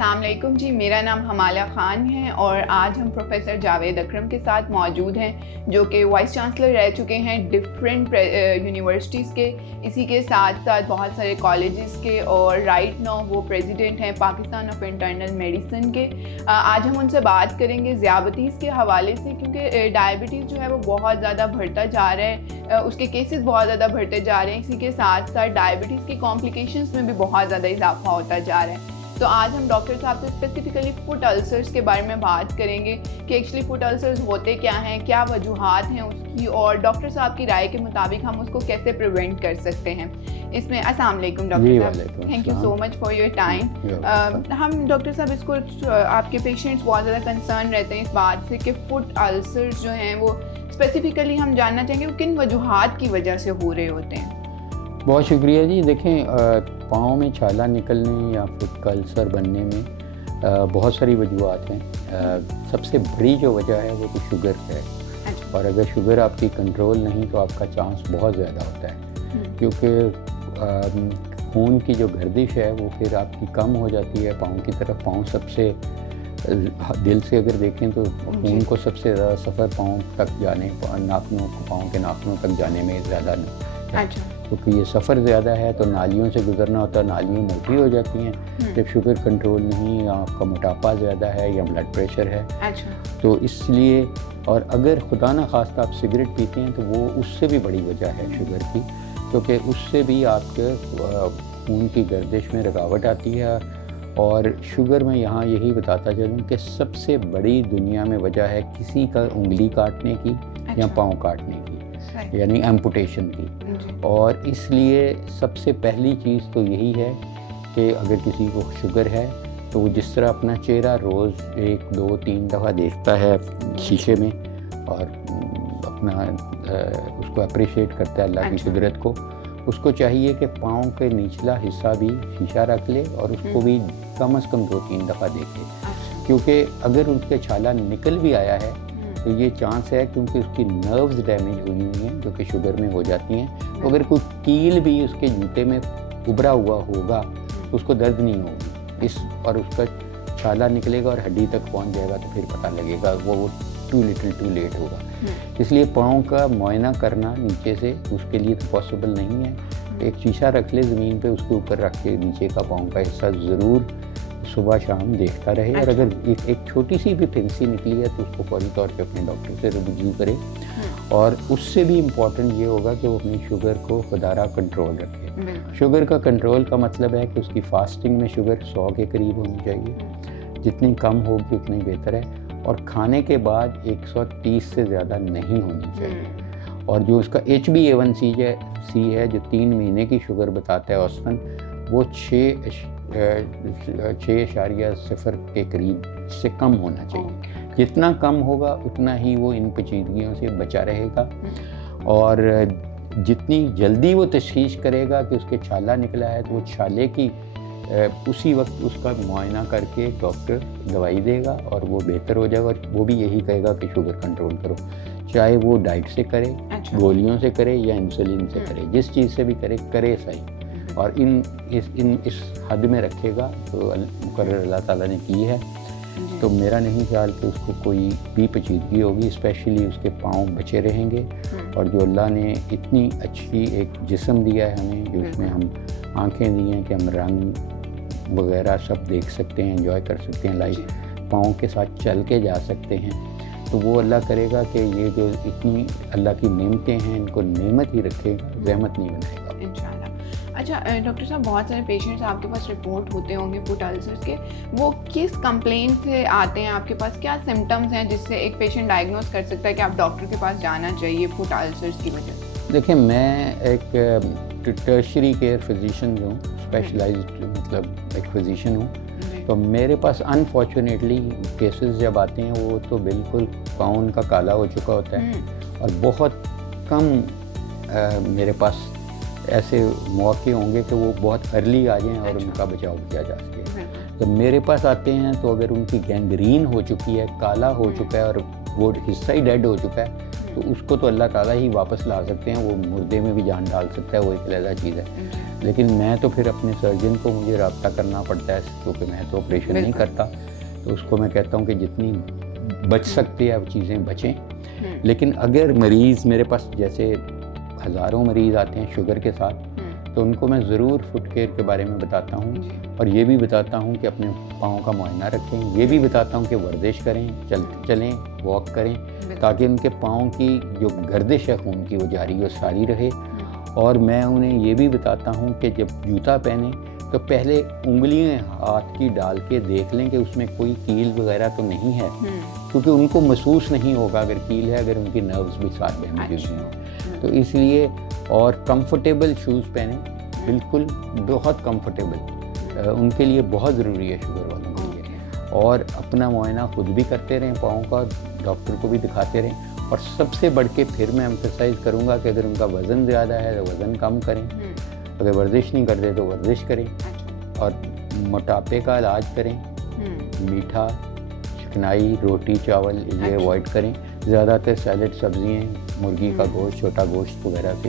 अस्सलाम वालेकुम जी, मेरा नाम हमाला ख़ान है और आज हम प्रोफेसर जावेद अकरम के साथ मौजूद हैं जो कि वाइस चांसलर रह चुके हैं डिफरेंट यूनिवर्सिटीज़ के, इसी के साथ साथ बहुत सारे कॉलेजेस के, और राइट नाउ वो प्रेसिडेंट हैं पाकिस्तान ऑफ इंटरनल मेडिसिन के। आज हम उनसे बात करेंगे ज़ियाबतीज़ के हवाले से, क्योंकि डायबिटीज़ जो है वो बहुत ज़्यादा बढ़ता जा रहा है, उसके केसेस बहुत ज़्यादा बढ़ते जा रहे हैं। इसी के साथ साथ डायबिटीज़ की कॉम्प्लिकेशंस में भी बहुत ज़्यादा इजाफा होता जा रहा है। तो आज हम डॉक्टर साहब से स्पेसिफिकली फुट अल्सर्स के बारे में बात करेंगे कि एक्चुअली फुट अल्सर्स होते क्या हैं, क्या वजूहात हैं उसकी, और डॉक्टर साहब की राय के मुताबिक हम उसको कैसे प्रिवेंट कर सकते हैं। इसमें अस्सलाम वालेकुम डॉक्टर साहब, thank you so much for your time. हम डॉक्टर साहब इसको आपके पेशेंट्स बहुत ज़्यादा कंसर्न रहते हैं इस बात से कि फुट अल्सर्स जो हैं वो स्पेसिफिकली हम जानना चाहेंगे वो किन वजूहात की वजह से हो रहे होते हैं। बहुत शुक्रिया जी। देखें, पाँव में छाला निकलने या फुट का अल्सर बनने में बहुत सारी वजूहात हैं। सबसे बड़ी जो वजह है वो तो शुगर है, और अगर शुगर आपकी कंट्रोल नहीं तो आपका चांस बहुत ज़्यादा होता है, क्योंकि खून की जो गर्दिश है वो फिर आपकी कम हो जाती है पाँव की तरफ। पाँव सबसे दिल से अगर देखें तो खून को सबसे ज़्यादा सफ़र पाँव तक जाने, नाखूनों को, पाँव के नाखूनों तक जाने में ज़्यादा क्योंकि ये सफ़र ज़्यादा है तो नालियों से गुजरना होता है, नालियाँ मोटी हो जाती हैं जब शुगर कंट्रोल नहीं, या आपका मोटापा ज़्यादा है या ब्लड प्रेशर है। तो इसलिए, और अगर खुदा न खास्ता आप सिगरेट पीते हैं तो वो उससे भी बड़ी वजह है शुगर की, क्योंकि उससे भी आपके खून की गर्दिश में रुकावट आती है। और शुगर में यहाँ यही बताता चलूँ कि सबसे बड़ी दुनिया में वजह है किसी का उंगली काटने की या पाँव काटने की, यानी एम्पुटेशन की। और इसलिए सबसे पहली चीज़ तो यही है कि अगर किसी को शुगर है तो वो जिस तरह अपना चेहरा रोज़ 1, 2, 3 दफ़ा देखता है शीशे में और अपना उसको अप्रिशिएट करता है अल्लाह की कुदरत को, उसको चाहिए कि पाँव के निचला हिस्सा भी शीशा रख ले और उसको भी कम से कम 2-3 दफ़ा देखे, क्योंकि अगर उनके छाला निकल भी आया है तो ये चांस है, क्योंकि उसकी नर्व्स डैमेज हुई हुई हैं जो कि शुगर में हो जाती हैं। तो अगर कोई कील भी उसके जूते में उभरा हुआ होगा तो उसको दर्द नहीं होगी और उसका छाला निकलेगा और हड्डी तक पहुंच जाएगा तो फिर पता लगेगा, वो टू लिटिल टू लेट होगा। इसलिए पाँव का मुआयना करना नीचे से उसके लिए तो पॉसिबल नहीं है। एक शीशा रख ले ज़मीन पे, उसके ऊपर रख के नीचे का पाँव का हिस्सा ज़रूर सुबह शाम देखता रहे। और अगर एक छोटी सी भी फिंसी निकली है तो उसको फौरी तौर पे अपने डॉक्टर से रिव्यू करे। और उससे भी इम्पॉर्टेंट ये होगा कि वो अपनी शुगर को खुदारा कंट्रोल रखे। शुगर का कंट्रोल का मतलब है कि उसकी फास्टिंग में शुगर 100 के करीब होनी चाहिए, जितनी कम होगी उतनी बेहतर है। और खाने के बाद 130 से ज़्यादा नहीं होनी चाहिए। और जो उसका HbA1c है जो 3 महीने की शुगर बताता है औसतन, वो 6.0 के करीब से कम होना चाहिए। जितना कम होगा उतना ही वो इन पेचीदगियों से बचा रहेगा। और जितनी जल्दी वो तशख़ीस करेगा कि उसके छाला निकला है तो वो छाले की उसी वक्त उसका मुआयना करके डॉक्टर दवाई देगा और वो बेहतर हो जाएगा। और वो भी यही कहेगा कि शुगर कंट्रोल करो, चाहे वो डाइट से करे, गोलियों से करे या इंसुलिन से करे, जिस चीज़ से भी करे सही। और इस हद में रखेगा तो मुकर्रर अल्लाह ताला ने की है। तो मेरा नहीं ख्याल कि उसको कोई भी पेचीदगी होगी, स्पेशली उसके पाँव बचे रहेंगे। और जो अल्लाह ने इतनी अच्छी एक जिस्म दिया है हमें, जो इसमें हम आँखें दी हैं कि हम रंग वगैरह सब देख सकते हैं, एंजॉय कर सकते हैं, लाइफ पाँव के साथ चल के जा सकते हैं, तो वो अल्लाह करेगा कि ये जो इतनी अल्लाह की नेमतें हैं इनको नेमत ही रखेगा, ज़हमत नहीं बनाएगा इंशाल्लाह। अच्छा डॉक्टर साहब, बहुत सारे पेशेंट्स आपके पास रिपोर्ट होते होंगे फुट अल्सर्स के, वो किस कंप्लेंट से आते हैं आपके पास, क्या सिम्टम्स हैं जिससे एक पेशेंट डायग्नोस कर सकता है कि आप डॉक्टर के पास जाना चाहिए फुट अल्सर्स की वजह से? देखिए, मैं एक टर्शरी केयर फिजिशियन हूँ, स्पेशलाइज्ड मतलब एक फिजिशियन हूँ। तो मेरे पास अनफॉर्चुनेटली केसेस जब आते हैं वो तो बिल्कुल पाँव उनका काला हो चुका होता है। और बहुत कम मेरे पास ऐसे मौके होंगे कि वो बहुत अर्ली आ जाएं और उनका बचाव किया जा सके। तो मेरे पास आते हैं तो अगर उनकी गैंग्रीन हो चुकी है, काला हो चुका है और वो हिस्सा ही डेड हो चुका है, तो उसको तो अल्लाह ताला ही वापस ला सकते हैं, वो मुर्दे में भी जान डाल सकता है, वो एक अलग चीज़ है। लेकिन मैं तो फिर अपने सर्जन को मुझे रब्ता करना पड़ता है, क्योंकि मैं तो ऑपरेशन नहीं करता, तो उसको मैं कहता हूँ कि जितनी बच सकती है अब चीज़ें बचें। लेकिन अगर मरीज़ मेरे पास जैसे हज़ारों मरीज़ आते हैं शुगर के साथ, तो उनको मैं ज़रूर फुट केयर के बारे में बताता हूँ, और ये भी बताता हूँ कि अपने पाँव का मुआयना रखें, ये भी बताता हूँ कि वर्जिश करें, चलें, वॉक करें, ताकि उनके पाँव की जो गर्दिश है खून की वो जारी वो सारी रहे। और मैं उन्हें ये भी बताता हूँ कि जब जूता पहने तो पहले उंगलियां हाथ की डाल के देख लें कि उसमें कोई कील वगैरह तो नहीं है, क्योंकि उनको महसूस नहीं होगा अगर कील है, अगर उनकी नर्व्स भी साथ डैमेज हुई हों। तो इसलिए और कंफर्टेबल शूज़ पहने, बिल्कुल बहुत कंफर्टेबल, उनके लिए बहुत ज़रूरी है शुगर वालों के लिए। और अपना मुआयना खुद भी करते रहें पाँव का, डॉक्टर को भी दिखाते रहें। और सबसे बढ़ के फिर मैं एम्फसाइज़ करूँगा कि अगर उनका वज़न ज़्यादा है तो वज़न कम करें, अगर वर्जिश नहीं करते तो वर्जिश करें, और मोटापे का इलाज करें, मीठा, चिकनाई, रोटी, चावल ये अवॉइड करें, ज़्यादातर सैलड, सब्जियाँ, मुर्गी का गोश्त, छोटा गोश्त वगैरह से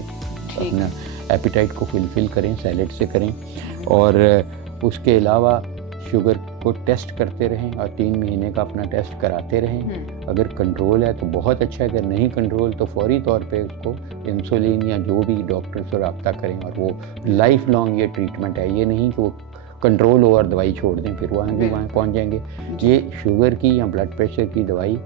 अपना एपिटाइट को फुलफ़िल करें, सैलड से करें। और उसके अलावा शुगर को टेस्ट करते रहें, और 3 महीने का अपना टेस्ट कराते रहें। अगर कंट्रोल है तो बहुत अच्छा है, अगर नहीं कंट्रोल तो फौरी तौर पे उसको इंसुलिन या जो भी डॉक्टर से रब्ता करें। और वो लाइफ लॉन्ग ये ट्रीटमेंट है, ये नहीं कि वो कंट्रोल हो और दवाई छोड़ दें फिर वहाँ भी वहाँ पहुँच जाएंगे। ये शुगर की या ब्लड प्रेशर की दवाई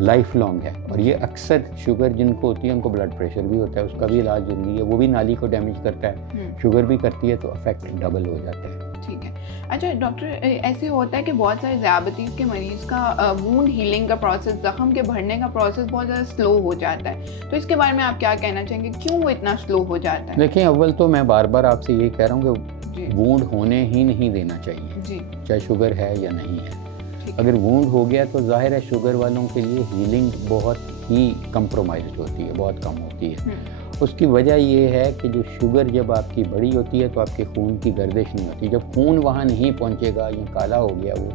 लाइफ लॉन्ग है। और ये अक्सर शुगर जिनको होती है उनको ब्लड प्रेशर भी होता है, उसका भी इलाज जरूरी है, वो भी नाली को डैमेज करता है, शुगर भी करती है, तो अफेक्ट डबल हो जाता है। ठीक है। अच्छा डॉक्टर, ऐसे होता है कि बहुत सारे ज़ियाबतीस के मरीज़ का वूंड हीलिंग का प्रोसेस, ज़ख्म के भरने का प्रोसेस बहुत ज़्यादा स्लो हो जाता है, तो इसके बारे में आप क्या कहना चाहेंगे, क्यों वो इतना स्लो हो जाता है? देखिए, अव्वल तो मैं बार बार आपसे यही कह रहा हूँ कि वूंड होने ही नहीं देना चाहिए जी, चाहे शुगर है या नहीं है। अगर वूंड हो गया तो जाहिर है शुगर वालों के लिए हीलिंग बहुत ही कंप्रोमाइज्ड होती है, बहुत कम होती है। उसकी वजह ये है कि जो शुगर जब आपकी बड़ी होती है तो आपके खून की गर्दिश नहीं होती। जब खून वहाँ नहीं पहुँचेगा या काला हो गया वो,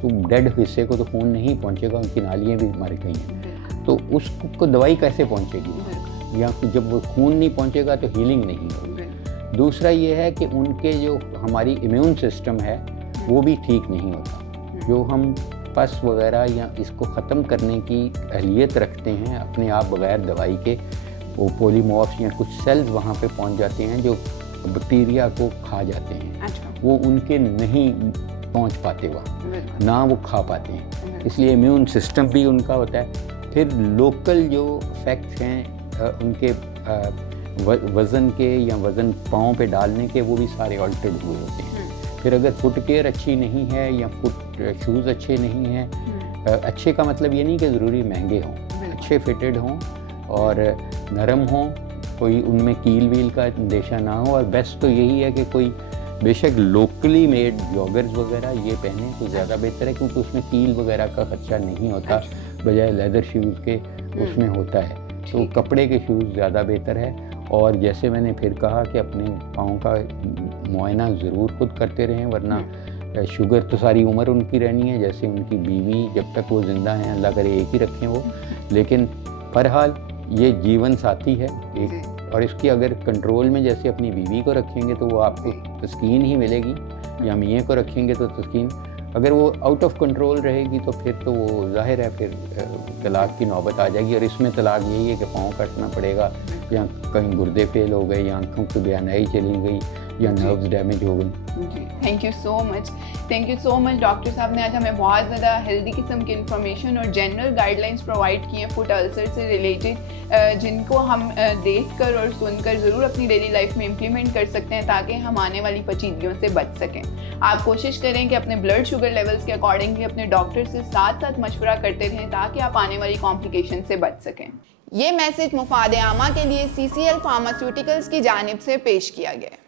तो डेड हिस्से को तो खून नहीं पहुँचेगा, उनकी नालियाँ भी मर गई हैं, तो उसको दवाई कैसे पहुँचेगी? या जब वो खून नहीं पहुँचेगा तो हीलिंग नहीं होगी। दूसरा ये है कि उनके जो हमारी इम्यून सिस्टम है वो भी ठीक नहीं होता। जो हम पस वगैरह या इसको ख़त्म करने की अहलियत रखते हैं अपने आप बग़ैर दवाई के, वो पोलीमॉर्फ्स या कुछ सेल्स वहाँ पे पहुँच जाते हैं जो बैक्टीरिया को खा जाते हैं। अच्छा। वो उनके नहीं पहुँच पाते वहाँ, ना वो खा पाते हैं, इसलिए इम्यून सिस्टम भी उनका होता है। फिर लोकल जो फैक्ट्स हैं उनके वज़न के या वज़न पाँव पे डालने के, वो भी सारे ऑल्टर्ड हुए होते हैं। फिर अगर फुट केयर अच्छी नहीं है या फुट शूज़ अच्छे नहीं हैं, अच्छे का मतलब ये नहीं कि ज़रूरी महंगे हों, अच्छे फिटेड हों और नरम हों, कोई उनमें कील वील का अंदेशा ना हो। और बेस्ट तो यही है कि कोई बेशक लोकली मेड जॉगर्स वगैरह ये पहने तो ज़्यादा बेहतर है, क्योंकि उसमें कील वगैरह का खर्चा नहीं होता, बजाय लेदर शूज़ के उसमें होता है। तो कपड़े के शूज़ ज़्यादा बेहतर है। और जैसे मैंने फिर कहा कि अपने पाँव का मुआयना ज़रूर खुद करते रहें, वरना शुगर तो सारी उम्र उनकी रहनी है, जैसे उनकी बीवी जब तक वो ज़िंदा हैं, अल्लाह करे एक ही रखें वो, लेकिन बहरहाल ये जीवन साथी है एक, और इसकी अगर कंट्रोल में जैसे अपनी बीवी को रखेंगे तो वो आपको तस्कीन ही मिलेगी, या मियाँ को रखेंगे तो तस्कीन। अगर वो आउट ऑफ कंट्रोल रहेगी तो फिर तो वो जाहिर है फिर तलाक की नौबत आ जाएगी। और इसमें तलाक यही है कि पाँव काटना पड़ेगा, या कहीं गुर्दे फेल हो गए, या आँखों की बयानाई चली गई, या नर्व्स डैमेज हो गई। जी, thank you so much doctor साहब ने आज हमें बहुत ज़्यादा हेल्दी किस्म की इन्फॉर्मेशन और जनरल गाइडलाइंस प्रोवाइड की हैं फुट अल्सर से रिलेटेड, जिनको हम देखकर और सुनकर ज़रूर अपनी डेली लाइफ में इम्प्लीमेंट कर सकते हैं, ताकि हम आने वाली पेचीदगियों से बच सकें। आप कोशिश करें कि अपने ब्लड शुगर लेवल्स के अकॉर्डिंगली अपने डॉक्टर से साथ साथ मशवरा करते रहें, ताकि आप आने वाली कॉम्प्लिकेशन से बच सकें। ये मैसेज मुफाद आमा के लिए CCL फार्मास्यूटिकल्स की जानिब से पेश किया गया है।